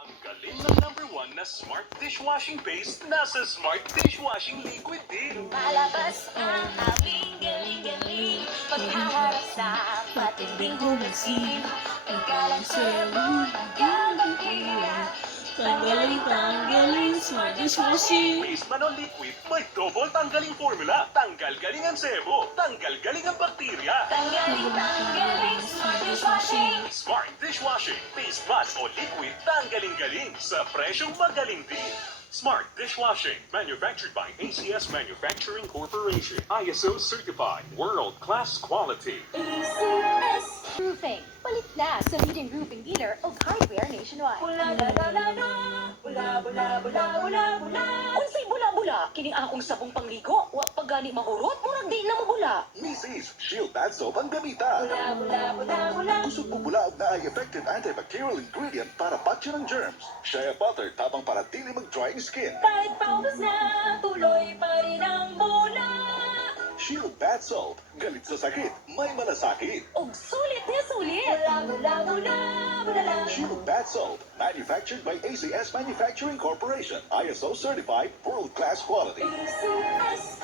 Ang galing ng #1 na Smart Dishwashing Paste nasa Smart Dishwashing Liquid din. Malabas ang aming galing-galing paghaharap sa matinding humisin. Ikalang serum, gabagaya. Tanggaling, smart dishwashing. Paste man o liquid, may double tanggaling formula. Tanggal galing ang sebo, tanggal galing ang bakterya. Tanggaling, smart dishwashing. Smart Dishwashing Paste man o liquid, tanggaling galing sa presyong magaling din. Smart Dishwashing, manufactured by ACS Manufacturing Corporation. ISO certified, world-class quality. ACS Roofing. Palit na sa leading roofing dealer of hardware nationwide. Bula la la la la, bula bula bula bula bula. Unsay bula-bula? Kining akong sabong pangligo. Wa pa gani mahurot, murag di na mabula. Mrs. Shield Bath Soap ang gamitan. Bula bula bula bula. Kusog bubulaog na ay effective antibacterial ingredient para patch ng germs. Shea butter tabang para dili mag-drying skin. Kahit paubos na, tuloy pa rin ang bula. Shield Bath Soap. Galit sa sakit, may malasakit. Og sulit na sulit. Bula bula bula bula la. Shield Bath Soap. Manufactured by ACS Manufacturing Corporation. ISO certified, world-class quality. ACS